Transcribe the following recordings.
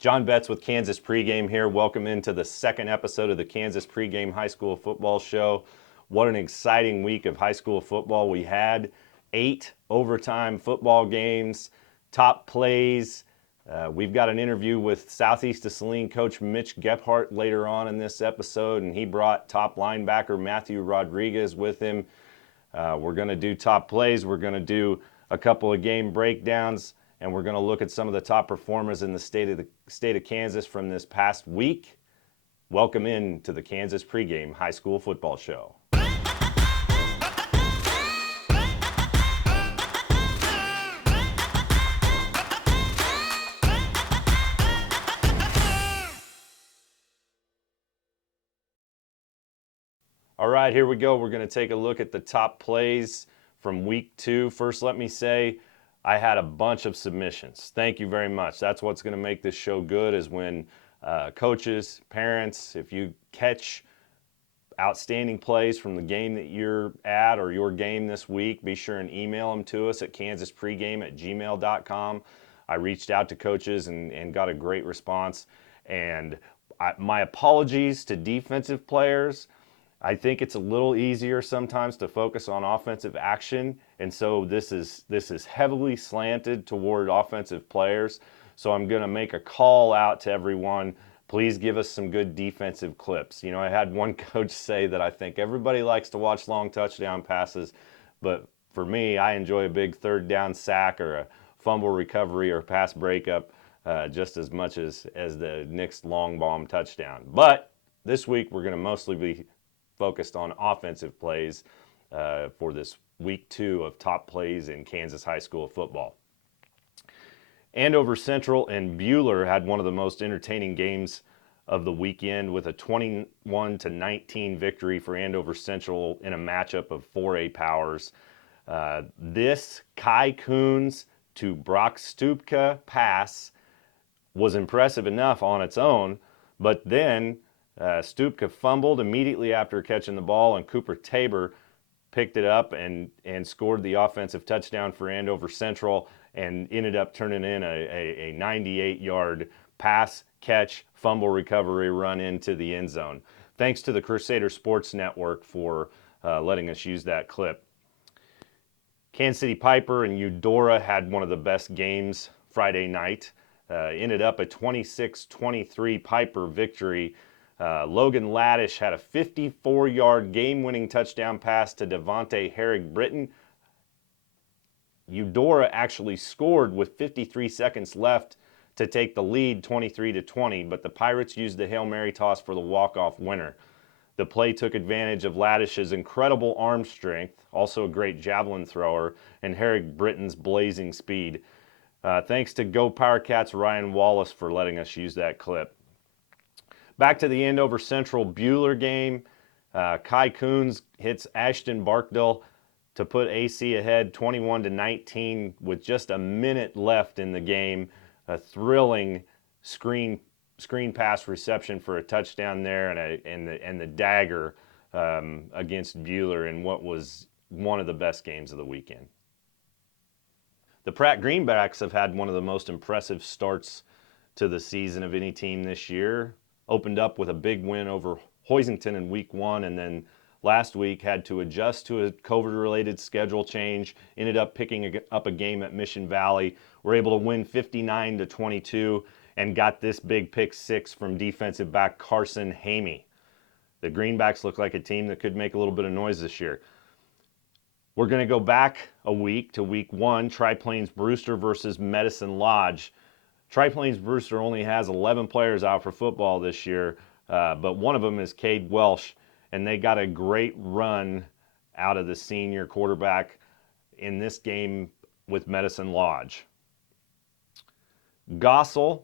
John Betts with Kansas Pregame here. Welcome into the second episode of the Kansas Pregame High School Football Show. What an exciting week of high school football we had. 8 overtime football games, top plays. We've got an interview with Southeast of Saline coach Mitch Gebhardt later on in this episode, and he brought top linebacker Matthew Rodriguez with him. We're going to do top plays. We're going to do a couple of game breakdowns, and we're going to look at some of the top performers in the state of Kansas from this past week. Welcome in to the Kansas Pregame High School Football Show. All right, here we go. We're going to take a look at the top plays from week 2. First, let me say I had a bunch of submissions. Thank you very much. That's what's going to make this show good, is when coaches, parents, if you catch outstanding plays from the game that you're at or your game this week, be sure and email them to us at kansaspregame@gmail.com. I reached out to coaches and got a great response. And my apologies to defensive players. I think it's a little easier sometimes to focus on offensive action, and so this is heavily slanted toward offensive players. So I'm going to make a call out to everyone. Please give us some good defensive clips. You know, I had one coach say that I think everybody likes to watch long touchdown passes, but for me, I enjoy a big third down sack or a fumble recovery or pass breakup just as much as the next long bomb touchdown. But this week we're going to mostly be focused on offensive plays for this week 2 of top plays in Kansas high school football. Andover Central and Buhler had one of the most entertaining games of the weekend with a 21-19 victory for Andover Central in a matchup of 4A powers. This Kai Coons to Brock Stupka pass was impressive enough on its own, but then Stupka fumbled immediately after catching the ball, and Cooper Tabor picked it up and scored the offensive touchdown for Andover Central and ended up turning in a 98-yard pass, catch, fumble recovery run into the end zone. Thanks to the Crusader Sports Network for letting us use that clip. Kansas City Piper and Eudora had one of the best games Friday night. Ended up a 26-23 Piper victory. Logan Laddish had a 54-yard game-winning touchdown pass to Devontae Herrig-Britton. Eudora actually scored with 53 seconds left to take the lead 23-20, but the Pirates used the Hail Mary toss for the walk-off winner. The play took advantage of Laddish's incredible arm strength, also a great javelin thrower, and Herrig-Britton's blazing speed. Thanks to GoPowercat's Ryan Wallace for letting us use that clip. Back to the Andover Central Buhler game. Kai Coons hits Ashton Barkdale to put AC ahead 21-19 with just a minute left in the game. A thrilling screen pass reception for a touchdown there, and the dagger against Buhler in what was one of the best games of the weekend. The Pratt Greenbacks have had one of the most impressive starts to the season of any team this year. Opened up with a big win over Herington in week 1, and then last week had to adjust to a COVID-related schedule change. Ended up picking up a game at Mission Valley. Were able to win 59-22 and got this big pick 6 from defensive back Carson Hamey. The Greenbacks look like a team that could make a little bit of noise this year. We're going to go back a week to week 1, Triplains-Brewster versus Medicine Lodge. Triplains-Brewster only has 11 players out for football this year, but one of them is Cade Welsh, and they got a great run out of the senior quarterback in this game with Medicine Lodge. Goessel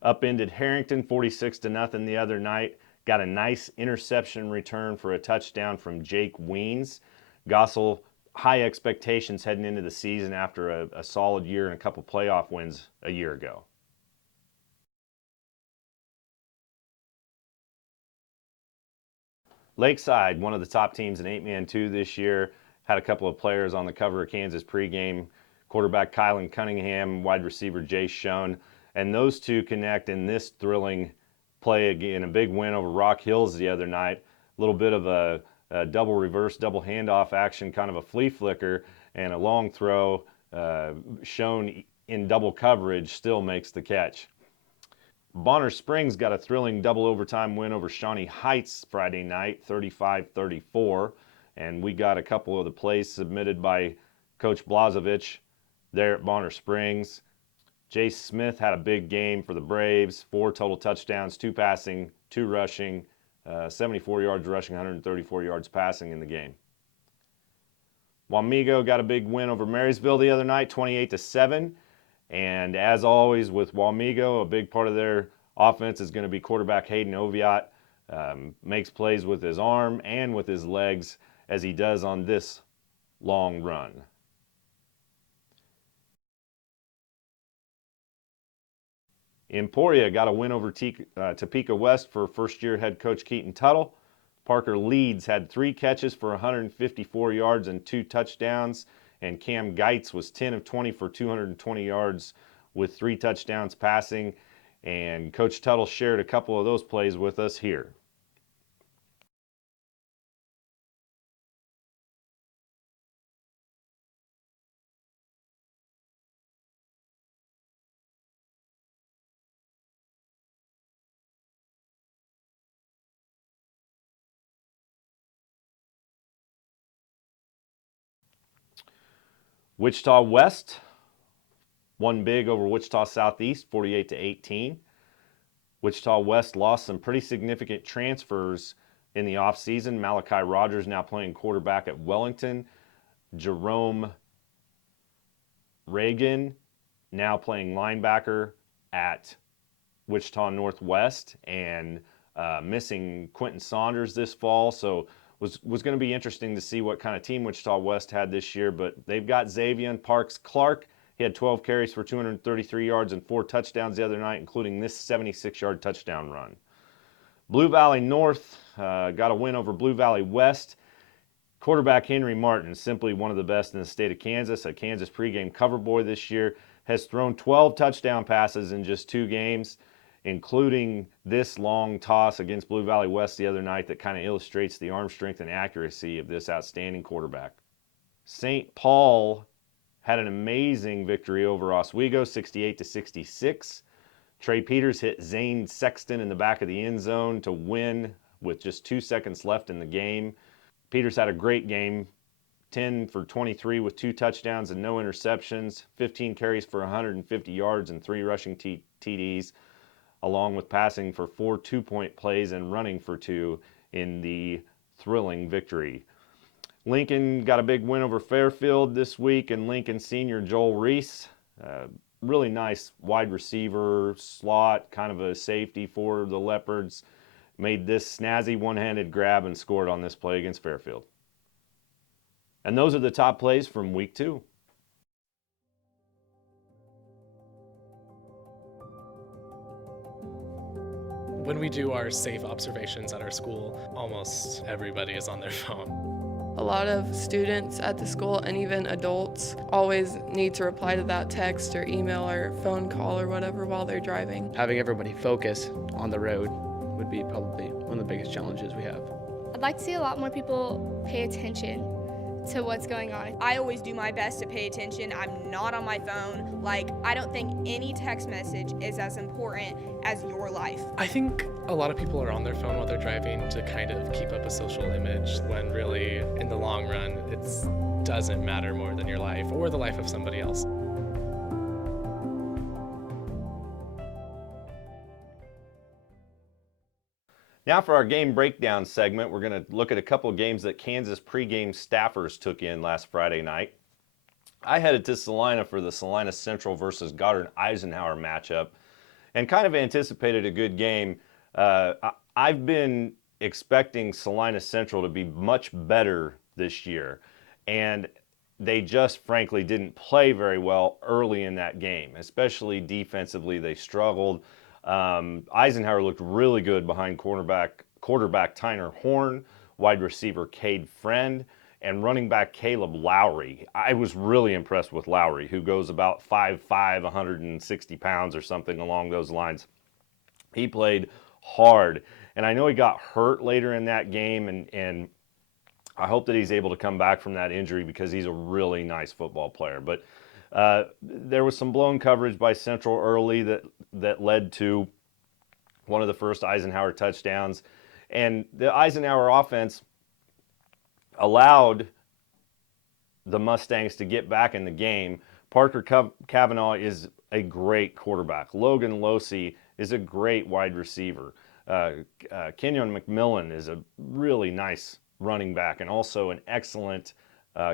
upended Herington 46-0 the other night. Got a nice interception return for a touchdown from Jake Weens. Goessel, high expectations heading into the season after a solid year and a couple playoff wins a year ago. Lakeside, one of the top teams in 8-man 2 this year, had a couple of players on the cover of Kansas Pregame. Quarterback Kylan Cunningham, wide receiver Jay Schoen, And those two connect in this thrilling play again, a big win over Rock Hills the other night. A little bit of a double reverse, double handoff action, kind of a flea flicker, and a long throw shown in double coverage still makes the catch. Bonner Springs got a thrilling double overtime win over Shawnee Heights Friday night, 35-34. And we got a couple of the plays submitted by Coach Blazevich there at Bonner Springs. Jace Smith had a big game for the Braves, 4 total touchdowns, 2 passing, 2 rushing, 74 yards rushing, 134 yards passing in the game. Wamego got a big win over Marysville the other night, 28-7. And as always with Wamego, a big part of their offense is going to be quarterback Hayden Oviatt. Makes plays with his arm and with his legs as he does on this long run. Emporia got a win over Topeka West for first-year head coach Keaton Hudl. Parker Leeds had 3 catches for 154 yards and 2 touchdowns. And Cam Geitz was 10 of 20 for 220 yards with 3 touchdowns passing. And Coach Tuttle shared a couple of those plays with us here. Wichita West won big over Wichita Southeast, 48-18. Wichita West lost some pretty significant transfers in the offseason. Malachi Rogers now playing quarterback at Wellington. Jerome Reagan now playing linebacker at Wichita Northwest, and missing Quentin Saunders this fall. So was going to be interesting to see what kind of team Wichita West had this year, but they've got Xavier Parks Clark. He had 12 carries for 233 yards and 4 touchdowns the other night, including this 76-yard touchdown run. Blue Valley North got a win over Blue Valley West. Quarterback Henry Martin, simply one of the best in the state of Kansas, a Kansas pregame cover boy this year, has thrown 12 touchdown passes in just 2 games, including this long toss against Blue Valley West the other night that kind of illustrates the arm strength and accuracy of this outstanding quarterback. St. Paul had an amazing victory over Oswego, 68-66. Trey Peters hit Zane Sexton in the back of the end zone to win with just 2 seconds left in the game. Peters had a great game, 10 for 23 with 2 touchdowns and no interceptions, 15 carries for 150 yards and 3 rushing TDs, along with passing for 4 two-point plays and running for 2 in the thrilling victory. Lincoln got a big win over Fairfield this week, and Lincoln senior Joel Reese, really nice wide receiver, slot, kind of a safety for the Leopards, made this snazzy one-handed grab and scored on this play against Fairfield. And those are the top plays from week 2. When we do our safe observations at our school, almost everybody is on their phone. A lot of students at the school and even adults always need to reply to that text or email or phone call or whatever while they're driving. Having everybody focus on the road would be probably one of the biggest challenges we have. I'd like to see a lot more people pay attention to what's going on. I always do my best to pay attention. I'm not on my phone. I don't think any text message is as important as your life. I think a lot of people are on their phone while they're driving to kind of keep up a social image, when really, in the long run, it doesn't matter more than your life or the life of somebody else. Now for our game breakdown segment, we're going to look at a couple of games that Kansas pregame staffers took in last Friday night. I headed to Salina for the Salina Central versus Goddard Eisenhower matchup and kind of anticipated a good game. I've been expecting Salina Central to be much better this year, and they just frankly didn't play very well early in that game, especially defensively. They struggled. Eisenhower looked really good behind quarterback Tyner Horn, wide receiver Cade Friend, and running back Caleb Lowry. I was really impressed with Lowry, who goes about 5'5", 160 pounds or something along those lines. He played hard, and I know he got hurt later in that game, and I hope that he's able to come back from that injury because he's a really nice football player. But there was some blown coverage by Central early that led to one of the first Eisenhower touchdowns. And the Eisenhower offense allowed the Mustangs to get back in the game. Parker Cavanaugh is a great quarterback. Logan Losey is a great wide receiver. Kenyon McMillan is a really nice running back and also an excellent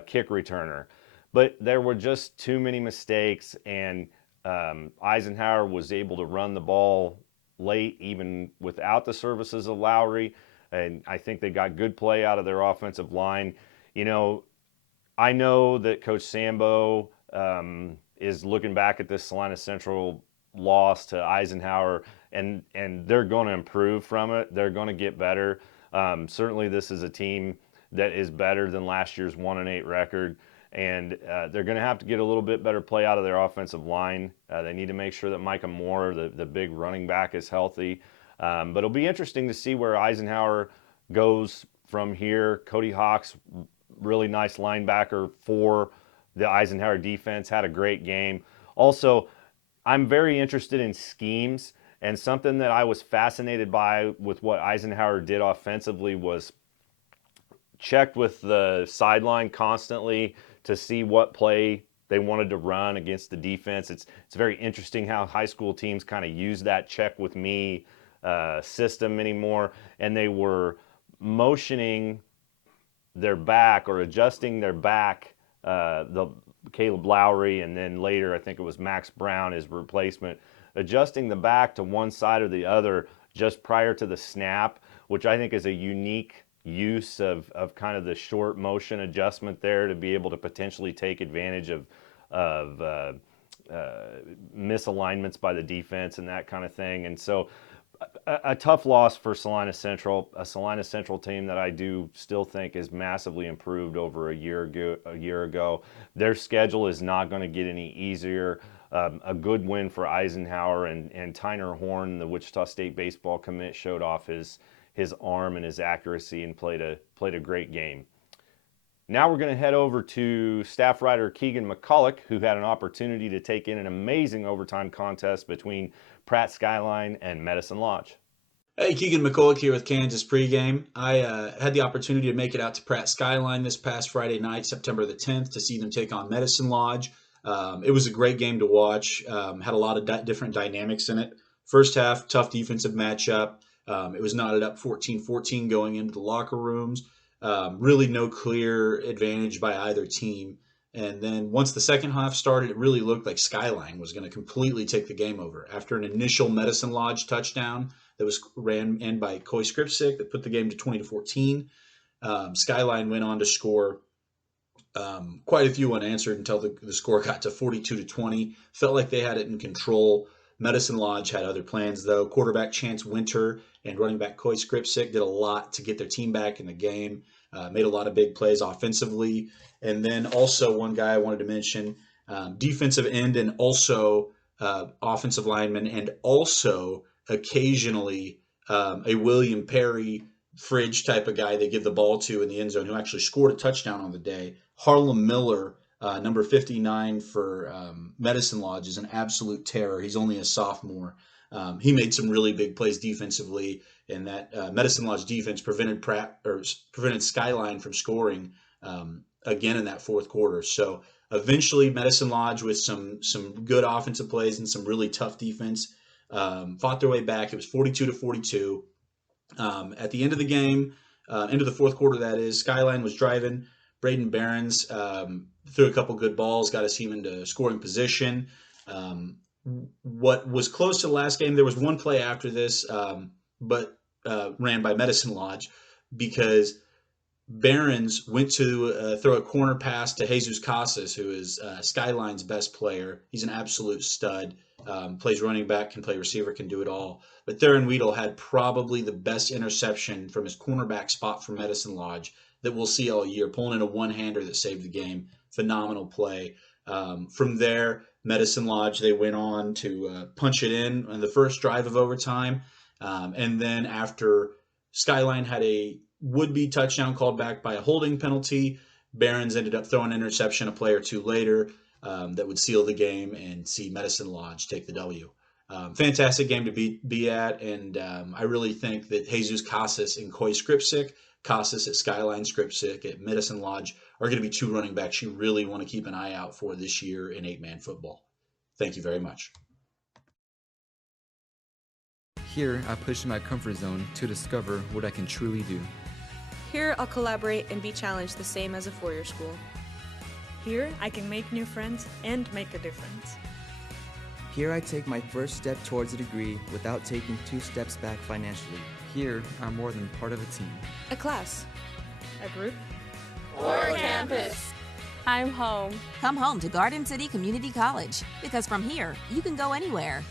kick returner. But there were just too many mistakes, and Eisenhower was able to run the ball late even without the services of Lowry, and I think they got good play out of their offensive line. You know, I know that Coach Sambo is looking back at this Salina Central loss to Eisenhower, and they're going to improve from it. They're going to get better. Certainly this is a team that is better than last year's 1-8 record, and they're going to have to get a little bit better play out of their offensive line. They need to make sure that Micah Moore, the big running back, is healthy. But it'll be interesting to see where Eisenhower goes from here. Cody Hawks, really nice linebacker for the Eisenhower defense, had a great game. Also, I'm very interested in schemes, and something that I was fascinated by with what Eisenhower did offensively was checked with the sideline constantly to see what play they wanted to run against the defense. It's very interesting how high school teams kind of use that check with me system anymore, and they were motioning their back or adjusting their back, the Caleb Lowry, and then later I think it was Max Brown, his replacement, adjusting the back to one side or the other just prior to the snap, which I think is a unique use of kind of the short motion adjustment there to be able to potentially take advantage of misalignments by the defense and that kind of thing. And so a tough loss for Salina Central, a Salina Central team that I do still think is massively improved over a year ago. Their schedule is not going to get any easier. A good win for Eisenhower, and Tyner Horn, the Wichita State baseball commit, showed off his arm and his accuracy and played a great game. Now we're going to head over to staff writer Keegan McCulloch, who had an opportunity to take in an amazing overtime contest between Pratt Skyline and Medicine Lodge. Hey, Keegan McCulloch here with Kansas Pregame. I had the opportunity to make it out to Pratt Skyline this past Friday night, September the 10th, to see them take on Medicine Lodge. It was a great game to watch. Had a lot of different dynamics in it. First half, tough defensive matchup. It was knotted up 14-14 going into the locker rooms. Really no clear advantage by either team. And then once the second half started, it really looked like Skyline was going to completely take the game over. After an initial Medicine Lodge touchdown that was ran in by Coy Skripsic that put the game to 20-14, Skyline went on to score quite a few unanswered until the score got to 42-20. Felt like they had it in control. Medicine Lodge had other plans, though. Quarterback Chance Winter and running back Coy Skripsic did a lot to get their team back in the game, made a lot of big plays offensively. And then also one guy I wanted to mention, defensive end and also offensive lineman, and also occasionally a William Perry fridge type of guy they give the ball to in the end zone who actually scored a touchdown on the day. Harlem Miller, number 59 for Medicine Lodge, is an absolute terror. He's only a sophomore. He made some really big plays defensively, and that Medicine Lodge defense prevented Skyline from scoring again in that fourth quarter. So eventually Medicine Lodge, with some good offensive plays and some really tough defense, fought their way back. It was 42-42. At the end of the game, into the fourth quarter, that is, Skyline was driving. Braden Behrens threw a couple good balls, got his team into scoring position. What was close to the last game, there was one play after this, but ran by Medicine Lodge, because Behrens went to throw a corner pass to Jesus Casas, who is Skyline's best player. He's an absolute stud. Plays running back, can play receiver, can do it all. But Theron Weedle had probably the best interception from his cornerback spot for Medicine Lodge that we'll see all year, pulling in a one-hander that saved the game. Phenomenal play. From there, Medicine Lodge, they went on to punch it in on the first drive of overtime. And then after Skyline had a would-be touchdown called back by a holding penalty, Barons ended up throwing an interception a play or two later that would seal the game and see Medicine Lodge take the W. Fantastic game to be at, and I really think that Jesus Casas and Coy Skripsik, Casas at Skyline, Skripsik at Medicine Lodge, are going to be two running backs you really want to keep an eye out for this year in 8-man football. Thank you very much. Here, I push my comfort zone to discover what I can truly do. Here, I'll collaborate and be challenged the same as a four-year school. Here, I can make new friends and make a difference. Here, I take my first step towards a degree without taking 2 steps back financially. Here, I'm more than part of a team. A class. A group. Or a campus. I'm home. Come home to Garden City Community College, because from here, you can go anywhere.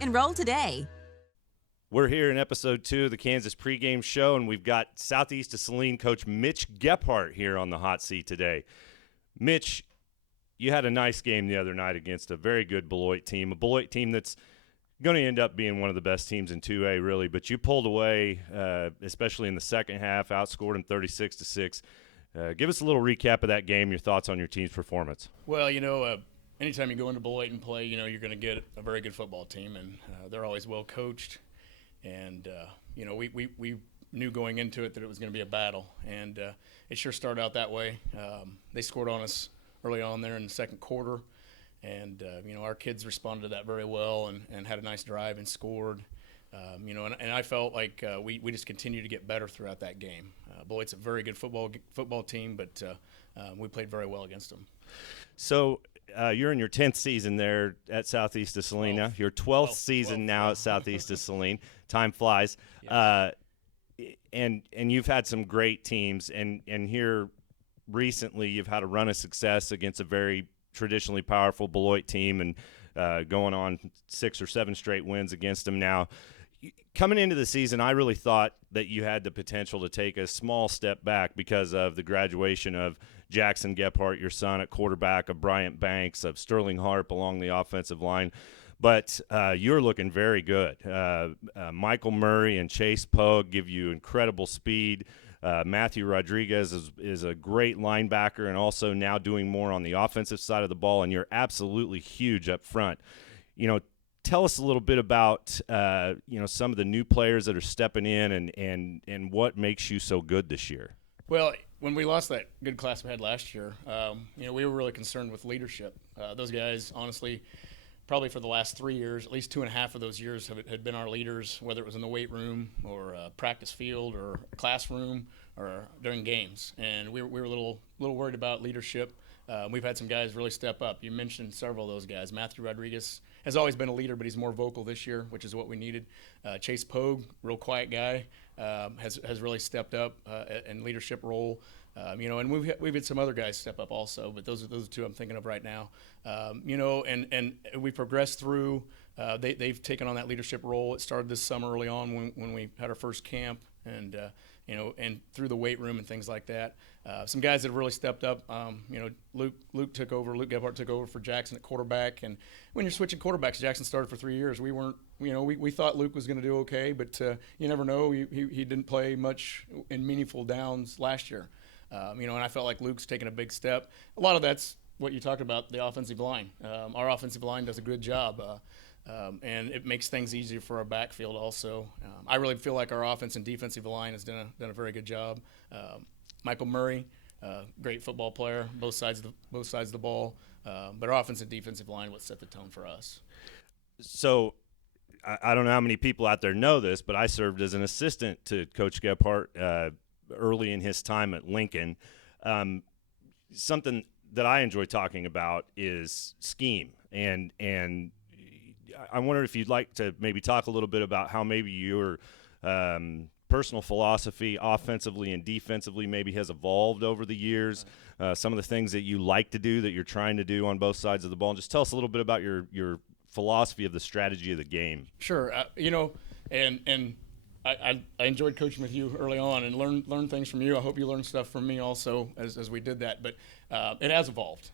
Enroll today. We're here in episode 2 of the Kansas Pregame Show, and we've got Southeast of Saline coach Mitch Gebhardt here on the hot seat today. Mitch, you had a nice game the other night against a very good Beloit team, a Beloit team that's going to end up being one of the best teams in 2A, really, but you pulled away, especially in the second half, outscored them 36-6. Give us a little recap of that game, your thoughts on your team's performance. Well, anytime you go into Beloit and play, you're going to get a very good football team, and they're always well coached. And, we knew going into it that it was going to be a battle, and it sure started out that way. They scored on us early on there in the second quarter, and, our kids responded to that very well and had a nice drive and scored. And I felt like we just continued to get better throughout that game. Beloit's a very good football team, but we played very well against them. So you're in your 10th season there at Southeast of Salina. Your 12th season now at Southeast of Saline. Time flies. Yes. And you've had some great teams, and here recently you've had a run of success against a very traditionally powerful Beloit team, and going on 6 or 7 straight wins against them now. Coming into the season, I really thought that you had the potential to take a small step back because of the graduation of Jackson Gebhardt, your son, at quarterback, of Bryant Banks, of Sterling Harp along the offensive line. But you're looking very good. Michael Murray and Chase Pogue give you incredible speed. Matthew Rodriguez is a great linebacker and also now doing more on the offensive side of the ball, and you're absolutely huge up front. Tell us a little bit about some of the new players that are stepping in and what makes you so good this year. Well, when we lost that good class we had last year, we were really concerned with leadership. Those guys, honestly, probably for the last 3 years, at least 2.5 of those years had been our leaders, whether it was in the weight room or practice field or classroom or during games. And we were a little worried about leadership. We've had some guys really step up. You mentioned several of those guys. Matthew Rodriguez has always been a leader, but he's more vocal this year, which is what we needed. Chase Pogue, real quiet guy, has really stepped up in leadership role. And we've had some other guys step up also, but those are the two I'm thinking of right now. And we progressed through. They've taken on that leadership role. It started this summer early on when we had our first camp, and through the weight room and things like that. Some guys that have really stepped up. Luke Gebhardt took over for Jackson at quarterback, and when you're switching quarterbacks, Jackson started for 3 years. We weren't, we thought Luke was going to do okay, but you never know. He didn't play much in meaningful downs last year. And I felt like Luke's taken a big step. A lot of that's what you talked about, the offensive line. Our offensive line does a good job, and it makes things easier for our backfield also. I really feel like our offense and defensive line has done a very good job. Michael Murray, great football player, both sides of the ball. But our offensive and defensive line what set the tone for us. So I don't know how many people out there know this, but I served as an assistant to Coach Gebhardt early in his time at Lincoln. Something that I enjoy talking about is scheme, and I wonder if you'd like to maybe talk a little bit about how maybe your personal philosophy offensively and defensively maybe has evolved over the years, some of the things that you like to do that you're trying to do on both sides of the ball. And just tell us a little bit about your philosophy of the strategy of the game. Sure. And I enjoyed coaching with you early on and learn things from you. I hope you learned stuff from me also as we did that. But it has evolved.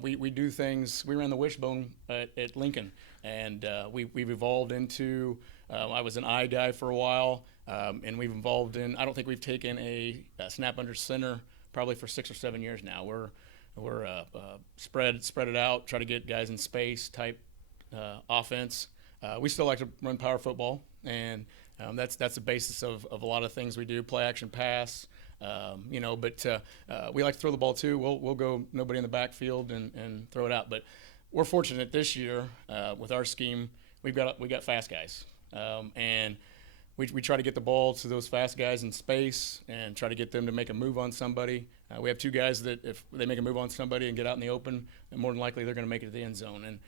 We do things. We ran the wishbone at Lincoln, and we've evolved into. I was an I guy for a while, and we've evolved in. I don't think we've taken a snap under center probably for 6 or 7 years now. We're spread it out, try to get guys in space type offense. We still like to run power football, and that's the basis of a lot of things we do. Play action pass, but we like to throw the ball too. We'll go nobody in the backfield and throw it out. But we're fortunate this year with our scheme. We got fast guys, and we try to get the ball to those fast guys in space and try to get them to make a move on somebody. We have 2 guys that if they make a move on somebody and get out in the open, then more than likely they're going to make it to the end zone. And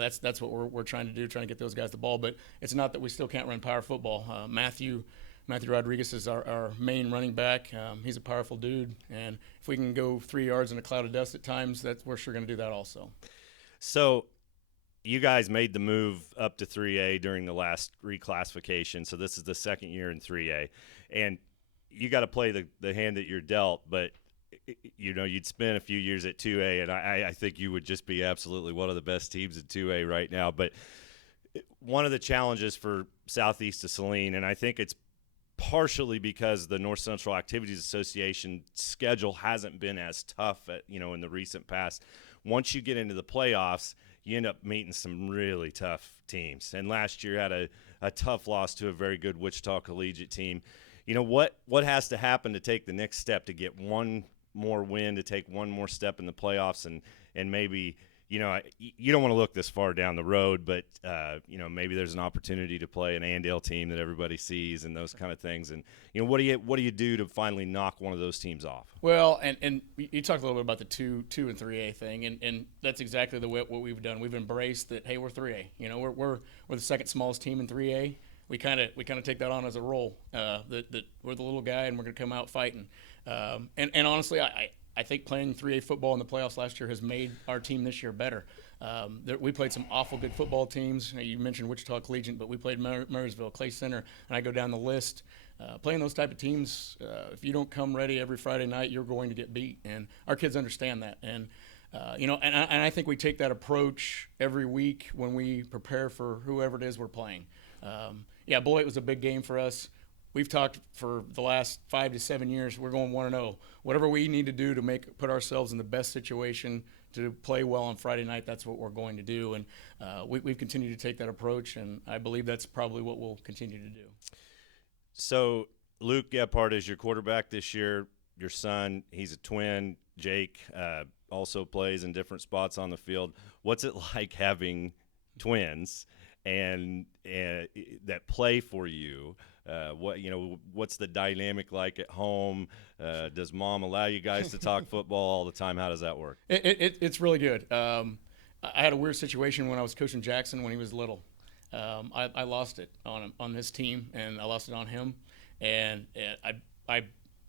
that's what we're trying to do, trying to get those guys the ball. But it's not that we still can't run power football. Matthew Rodriguez is our main running back. He's a powerful dude, and if we can go 3 yards in a cloud of dust at times, we're sure going to do that also. So you guys made the move up to 3A during the last reclassification, so this is the second year in 3A. And you got to play the hand that you're dealt, but you'd spend a few years at 2A, and I think you would just be absolutely one of the best teams in 2A right now. But one of the challenges for Southeast of Saline, and I think it's partially because the North Central Activities Association schedule hasn't been as tough in the recent past. Once you get into the playoffs, you end up meeting some really tough teams. And last year had a tough loss to a very good Wichita Collegiate team. What has to happen to take the next step to get one more win, to take one more step in the playoffs, and maybe you don't want to look this far down the road, but maybe there's an opportunity to play an Andale team that everybody sees and those kind of things. And what do you do to finally knock one of those teams off? Well, and you talked a little bit about the 2 and 3A thing, and that's exactly what we've done. We've embraced that. Hey, we're 3A. We're the second smallest team in 3A. We kind of take that on as a role that we're the little guy and we're going to come out fighting. And honestly, I think playing 3A football in the playoffs last year has made our team this year better. We played some awful good football teams. You mentioned Wichita Collegiate, but we played Marysville, Clay Center, and I go down the list. Playing those type of teams, if you don't come ready every Friday night, you're going to get beat. And our kids understand that. And I think we take that approach every week when we prepare for whoever it is we're playing. Beloit was a big game for us. We've talked for the last 5 to 7 years. We're going 1-0. Whatever we need to do to put ourselves in the best situation to play well on Friday night, that's what we're going to do. And we've continued to take that approach, and I believe that's probably what we'll continue to do. So Luke Gebhardt is your quarterback this year. Your son, he's a twin. Jake also plays in different spots on the field. What's it like having twins and that play for you? What's the dynamic like at home? Does mom allow you guys to talk football all the time? How does that work? It's really good. I had a weird situation when I was coaching Jackson when he was little. I lost it on this team, and I lost it on him, and I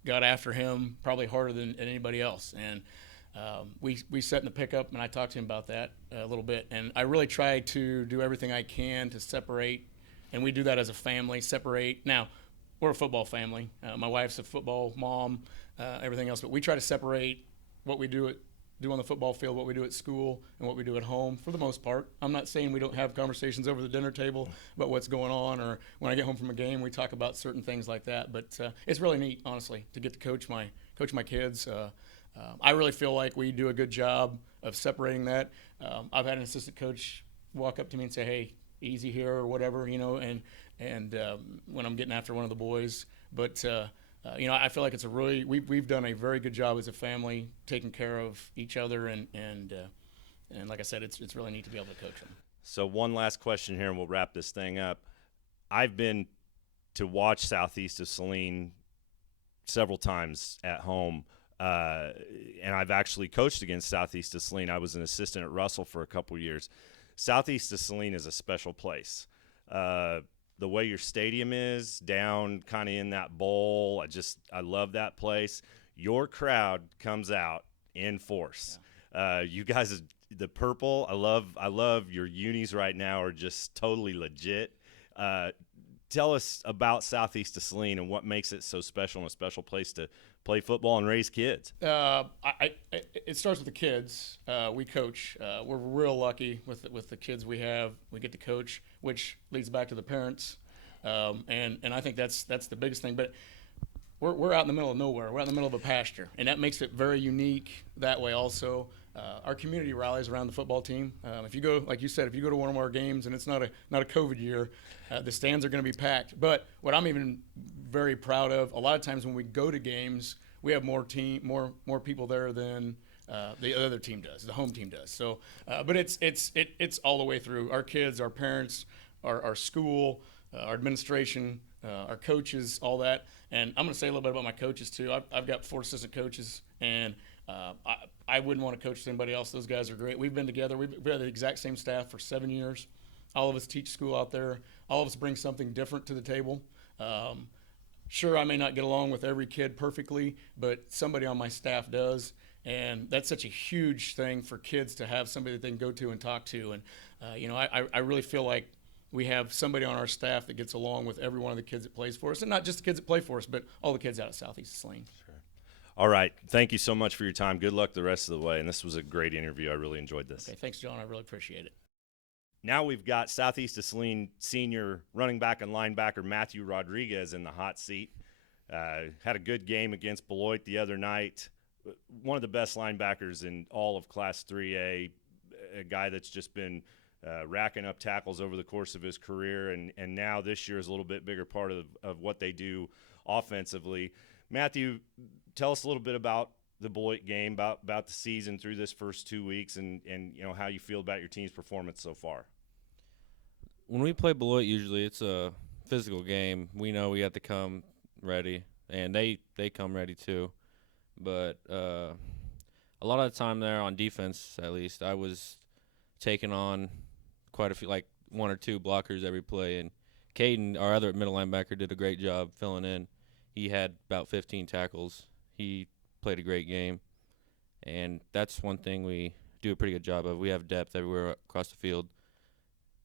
got after him probably harder than anybody else. And we sat in the pickup, and I talked to him about that a little bit. And I really try to do everything I can to separate. And we do that as a family, separate. Now, we're a football family. My wife's a football mom, everything else. But we try to separate what we do on the football field, what we do at school, and what we do at home for the most part. I'm not saying we don't have conversations over the dinner table about what's going on, or when I get home from a game, we talk about certain things like that. But it's really neat, honestly, to get to coach my kids. I really feel like we do a good job of separating that. I've had an assistant coach walk up to me and say, "Hey, easy here," or whatever, and when I'm getting after one of the boys. But I feel like it's we've done a very good job as a family taking care of each other, and like I said, it's really neat to be able to coach them. So one last question here, and we'll wrap this thing up. I've been to watch Southeast of Saline several times at home, and I've actually coached against Southeast of Saline. I was an assistant at Russell for a couple years. Southeast of Saline is a special place. The way your stadium is, down kind of in that bowl, I love that place. Your crowd comes out in force. Yeah. You guys, the purple, I love your unis right now are just totally legit. Tell us about Southeast of Saline and what makes it so special and a special place to play football and raise kids. It starts with the kids. We coach. We're real lucky with the kids we have. We get to coach, which leads back to the parents, and I think that's the biggest thing. But we're out in the middle of nowhere. We're out in the middle of a pasture, and that makes it very unique that way also. Our community rallies around the football team. If you go, like you said, if you go to one of our games and it's not a COVID year, the stands are going to be packed. But what I'm even very proud of, a lot of times when we go to games, we have more people there than the other team does, the home team does. So, but it's all the way through. Our kids, our parents, our school, our administration, our coaches, all that. And I'm going to say a little bit about my coaches too. I've got 4 assistant coaches, and I wouldn't want to coach anybody else. Those guys are great. We've been together. We've had the exact same staff for 7 years. All of us teach school out there. All of us bring something different to the table. Sure, I may not get along with every kid perfectly, but somebody on my staff does. And that's such a huge thing for kids to have somebody that they can go to and talk to. And, I really feel like we have somebody on our staff that gets along with every one of the kids that plays for us. And not just the kids that play for us, but all the kids out of Southeast of Saline. Sure. All right. Thank you so much for your time. Good luck the rest of the way. And this was a great interview. I really enjoyed this. Okay, thanks, John. I really appreciate it. Now we've got Southeast of Saline senior running back and linebacker Matthew Rodriguez in the hot seat. Had a good game against Beloit the other night. One of the best linebackers in all of Class 3A, a guy that's just been racking up tackles over the course of his career, and now this year is a little bit bigger part of what they do offensively. Matthew, tell us a little bit about the Beloit game, about the season through this first 2 weeks, and how you feel about your team's performance so far. When we play Beloit, usually it's a physical game. We know we have to come ready, and they come ready too. But a lot of the time there on defense, at least, I was taking on quite a few, like 1 or 2 blockers every play. And Caden, our other middle linebacker, did a great job filling in. He had about 15 tackles. He played a great game. And that's one thing we do a pretty good job of. We have depth everywhere across the field.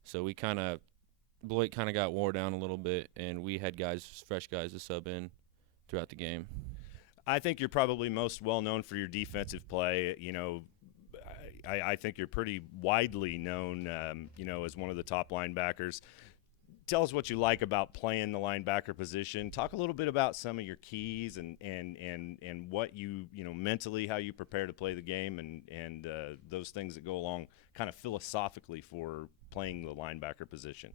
So Beloit kind of got wore down a little bit, and we had fresh guys to sub in throughout the game. I think you're probably most well known for your defensive play. I think you're pretty widely known, as one of the top linebackers. Tell us what you like about playing the linebacker position. Talk a little bit about some of your keys and what you mentally, how you prepare to play the game, and those things that go along kind of philosophically for playing the linebacker position.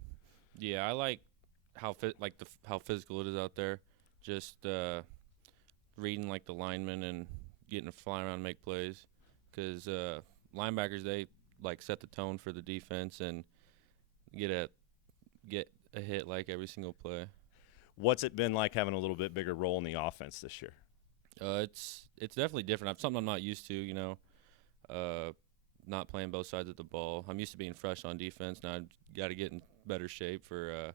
Yeah, I like how physical it is out there. Just reading like the linemen and getting to fly around and make plays, because linebackers, they like set the tone for the defense and get a hit like every single play. What's it been like having a little bit bigger role in the offense this year? It's definitely different. Something I'm not used to, not playing both sides of the ball. I'm used to being fresh on defense. Now I've got to get in better shape for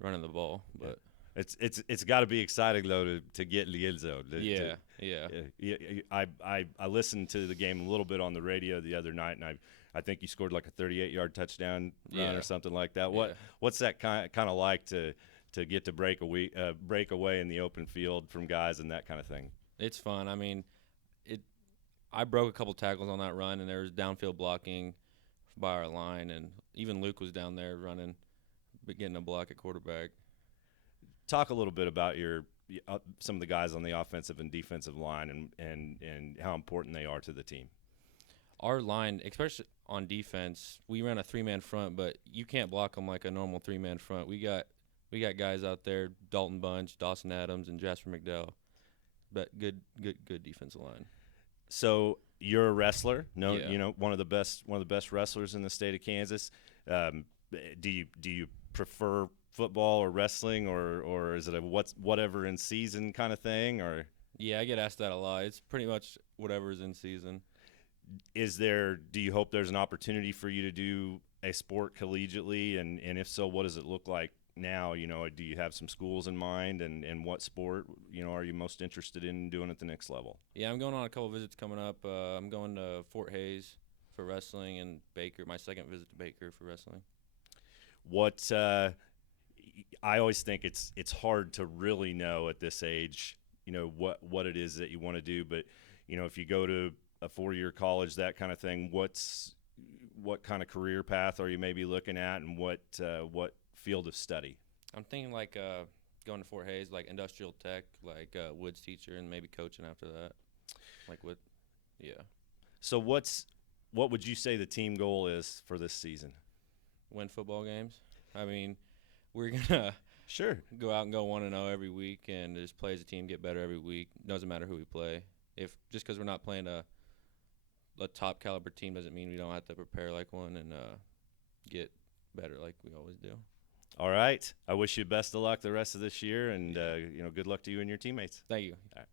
running the ball. But it's got to be exciting though to get Lienzo. I listened to the game a little bit on the radio the other night, and I think you scored like a 38-yard touchdown run or something like that. What's that kind of like to get to break away in the open field from guys and that kind of thing? It's fun. I mean, I broke a couple tackles on that run, and there was downfield blocking by our line, and even Luke was down there running, getting a block at quarterback. Talk a little bit about some of the guys on the offensive and defensive line and how important they are to the team. Our line, especially on defense, we ran a 3-man front, but you can't block them like a normal 3-man front. We got guys out there, Dalton Bunch, Dawson Adams, and Jasper McDowell, but good defensive line. So you're a wrestler, one of the best wrestlers in the state of Kansas. Do you prefer football or wrestling, or is it a whatever in season kind of thing? Or yeah, I get asked that a lot. It's pretty much whatever's in season. Do you hope there's an opportunity for you to do a sport collegiately, and if so, what does it look like now? Do you have some schools in mind, and what sport are you most interested in doing at the next level? Yeah, I'm going on a couple visits coming up. I'm going to Fort Hays for wrestling, and Baker, my second visit to Baker for wrestling. What I always think it's hard to really know at this age, what it is that you want to do. But, if you go to a 4-year college, that kind of thing, what kind of career path are you maybe looking at, and what field of study? I'm thinking like going to Fort Hays, like industrial tech, like woods teacher, and maybe coaching after that. So what would you say the team goal is for this season? Win football games. I mean, we're gonna go out and go 1-0 every week, and just play as a team, get better every week. Doesn't matter who we play. If just because we're not playing a top caliber team doesn't mean we don't have to prepare like one and get better like we always do. All right. I wish you best of luck the rest of this year, and good luck to you and your teammates. Thank you. All right.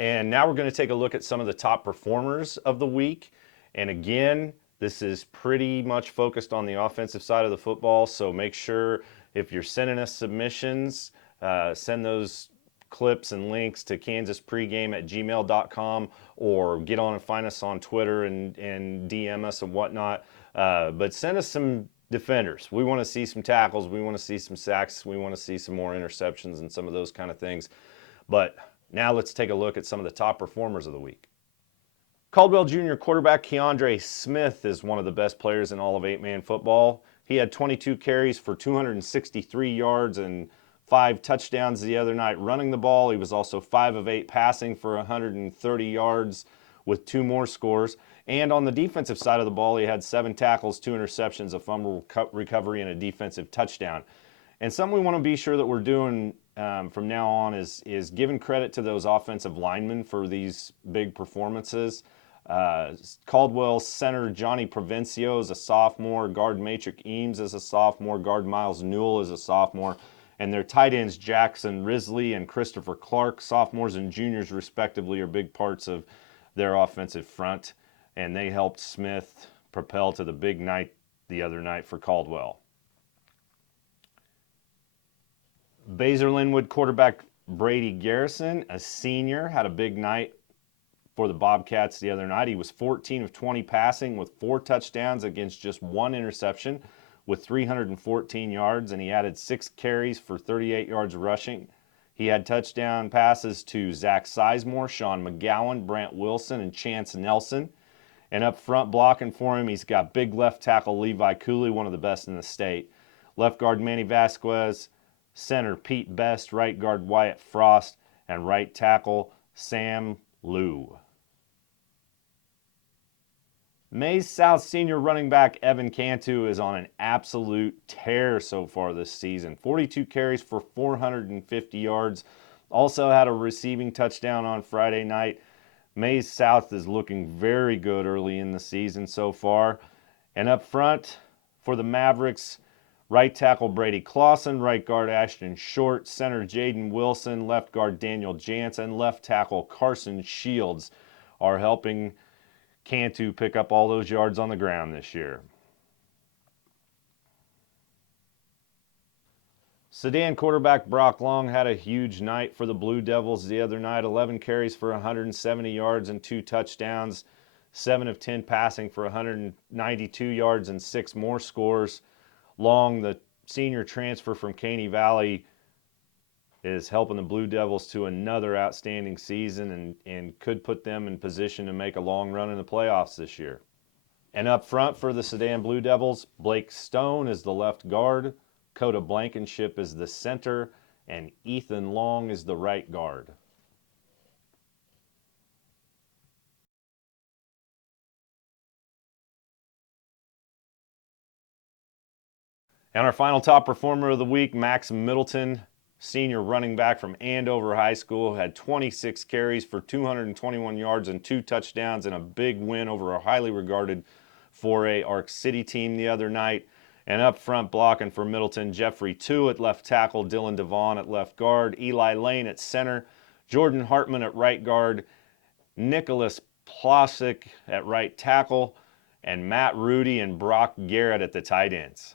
And now we're going to take a look at some of the top performers of the week. And again, this is pretty much focused on the offensive side of the football. So make sure if you're sending us submissions, send those clips and links to kansaspregame@gmail.com, or get on and find us on Twitter and DM us and whatnot. But send us some defenders. We want to see some tackles. We want to see some sacks. We want to see some more interceptions and some of those kind of things. But now let's take a look at some of the top performers of the week. Caldwell Junior quarterback Keiondre Smith is one of the best players in all of 8-man football. He had 22 carries for 263 yards and 5 touchdowns the other night running the ball. He was also 5 of 8 passing for 130 yards with 2 more scores. And on the defensive side of the ball, he had 7 tackles, 2 interceptions, a fumble recovery, and a defensive touchdown. And something we want to be sure that we're doing from now on is giving credit to those offensive linemen for these big performances. Caldwell's center Johnny Provencio is a sophomore, guard Matrix Eames is a sophomore, guard Miles Newell is a sophomore, and their tight ends Jackson Risley and Christopher Clark, sophomores and juniors respectively, are big parts of their offensive front, and they helped Smith propel to the big night the other night for Caldwell. Baser Linwood quarterback Brady Garrison, a senior, had a big night for the Bobcats the other night. He was 14 of 20 passing with 4 touchdowns against just 1 interception with 314 yards, and he added 6 carries for 38 yards rushing. He had touchdown passes to Zach Sizemore, Sean McGowan, Brant Wilson, and Chance Nelson. And up front blocking for him, he's got big left tackle Levi Cooley, one of the best in the state. Left guard Manny Vasquez, center Pete Best, right guard Wyatt Frost, and right tackle Sam Liu. Maize South senior running back Evan Cantu is on an absolute tear so far this season. 42 carries for 450 yards. Also had a receiving touchdown on Friday night. Maize South is looking very good early in the season so far. And up front for the Mavericks, right tackle Brady Clausen, right guard Ashton Short, center Jaden Wilson, left guard Daniel Jansen, left tackle Carson Shields are helping Cantu pick up all those yards on the ground this year. Sedan quarterback Brock Long had a huge night for the Blue Devils the other night. 11 carries for 170 yards and 2 touchdowns. 7 of 10 passing for 192 yards and 6 more scores. Long, the senior transfer from Caney Valley, is helping the Blue Devils to another outstanding season and could put them in position to make a long run in the playoffs this year. And up front for the Sedan Blue Devils, Blake Stone is the left guard, Coda Blankenship is the center, and Ethan Long is the right guard. And our final top performer of the week, Max Middleton, senior running back from Andover High School, had 26 carries for 221 yards and 2 touchdowns in a big win over a highly regarded 4A Arc City team the other night. And up front blocking for Middleton, Jeffrey Two at left tackle, Dylan Devon at left guard, Eli Lane at center, Jordan Hartman at right guard, Nicholas Plosick at right tackle, and Matt Rudy and Brock Garrett at the tight ends.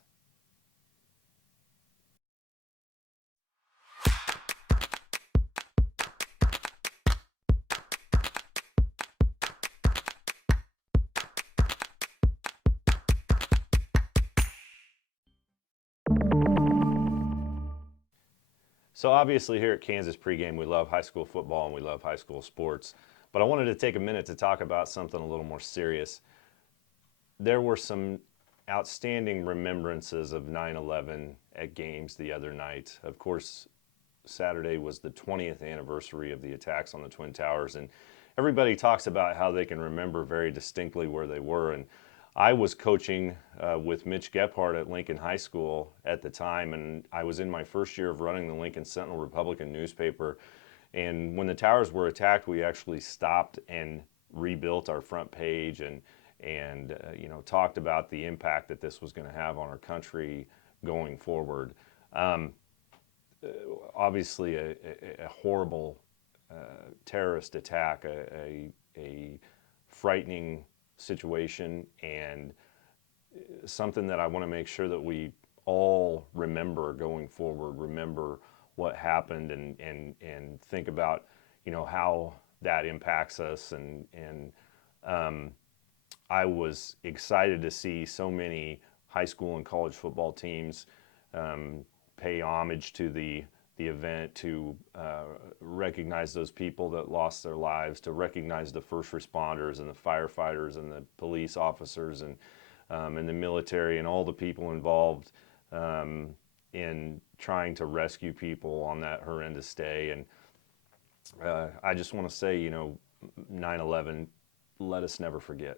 So obviously here at Kansas Pregame, we love high school football and we love high school sports. But I wanted to take a minute to talk about something a little more serious. There were some outstanding remembrances of 9/11 at games the other night. Of course, Saturday was the 20th anniversary of the attacks on the Twin Towers, and everybody talks about how they can remember very distinctly where they were. And I was coaching with Mitch Gebhardt at Lincoln High School at the time, and I was in my first year of running the Lincoln Sentinel Republican newspaper. And when the towers were attacked, we actually stopped and rebuilt our front page and talked about the impact that this was going to have on our country going forward. Obviously, a horrible terrorist attack, a frightening situation, and something that I want to make sure that we all remember going forward, remember what happened and think about, how that impacts us. And I was excited to see so many high school and college football teams pay homage to the event, to recognize those people that lost their lives, to recognize the first responders and the firefighters and the police officers and the military and all the people involved in trying to rescue people on that horrendous day. And I just want to say, 9/11, let us never forget.